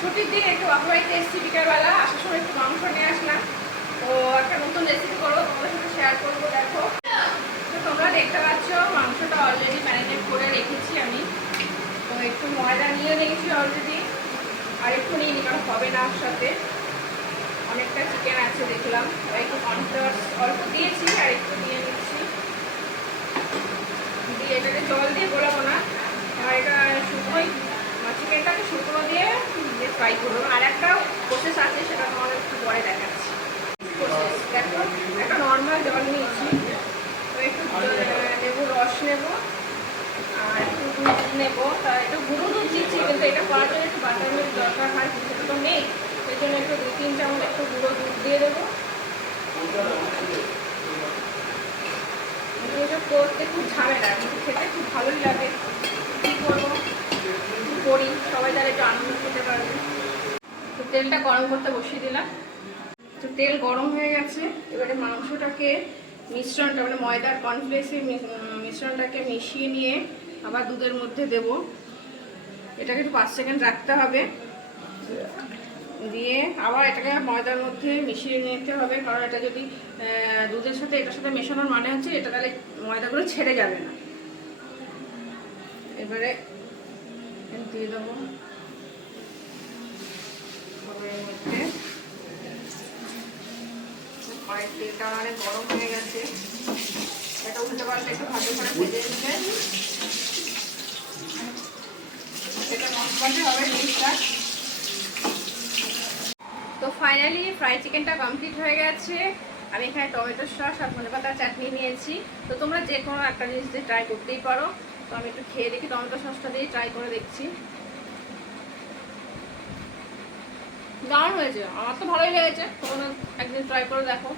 ছুটির দিন একটু বাপা বাড়িতে এসেছি বিকালবেলা, আসার সময় একটু মাংস নিয়ে আসলাম। তো একটা নতুন রেসিপি করবো, তোমাদের সাথে শেয়ার করবো। দেখো, তো তোমরা দেখতে পাচ্ছ মাংসটা অলরেডি ম্যারিনেট করে রেখেছি আমি। তো একটু ময়দা নিয়ে রেখেছি অলরেডি, আর একটু নিয়ে নি, কারণ হবে না সাথে, অনেকটা চিকেন আছে দেখলাম। একটু কর্নফ্লাওয়ার অল্প দিয়েছি, আর একটু দিয়ে নিচ্ছি। দিয়ে এটাকে জল দিয়ে গোলাবো না, আর এটা শুকনোই, চিকেনটাকে শুকনো দিয়ে ফ্রাই করবো। আর একটা প্রসেস আছে, সেটা তোমাদের একটু পরে দেখাচ্ছি। প্রসেস দেখো, একটা নর্মাল জল নিয়েছি, তো একটু লেবুর রস নেবো, আর একটু দুধ নেবো। তা একটু গুঁড়ো দুধ দিচ্ছি, কিন্তু এটা করার জন্য একটু বাটার মিল্ক দরকার হয়, সেটা তো নেই। সেই জন্য একটু 2-3 চামচ একটু গুঁড়ো দুধ দিয়ে দেবো। এসব করতে খুব ঝামেলা, কিন্তু খেতে খুব ভালোই লাগে। কী করবো, করি, সবাই তারা একটু আনন্দ খেতে পারবে। তো তেলটা গরম করতে বসিয়ে দিলাম। তো তেল গরম হয়ে গেছে। এবারে মাংসটাকে, মিশ্রণটা মানে ময়দার কর্নফ্লেক্সের মিশ্রণটাকে মিশিয়ে নিয়ে আবার দুধের মধ্যে দেব। এটাকে একটু 5 সেকেন্ড রাখতে হবে, দিয়ে আবার এটাকে ময়দার মধ্যে মিশিয়ে নিতে হবে, কারণ এটা যদি দুধের সাথে এটার সাথে মেশানোর মানে হচ্ছে এটা তাহলে ময়দাগুলো ছেড়ে যাবে না। এবারে দিয়ে দেবো মধ্যে। কড়াই তেলটা অনেক গরম হয়ে গেছে, এটা উল্টে পাল্টে একটু ভালো করে ভেজে নিতে, সেটা মশলাতে হবে জিনিসটা। তো ফাইনালি ফ্রাই চিকেনটা কমপ্লিট হয়ে গেছে। আমি এখানে টমেটো সস আর ধনেপাতার চাটনি নিয়েছি। তো তোমরা যে কোনো একটা জিনিস দিয়ে ট্রাই করতেই পারো। তো আমি একটু খেয়ে দেখি, টমেটো সসটা দিয়ে ট্রাই করে দেখছি। দারুণ হয়েছে, আমার তো ভালোই লেগেছে। তোমরা একদিন ট্রাই করে দেখো।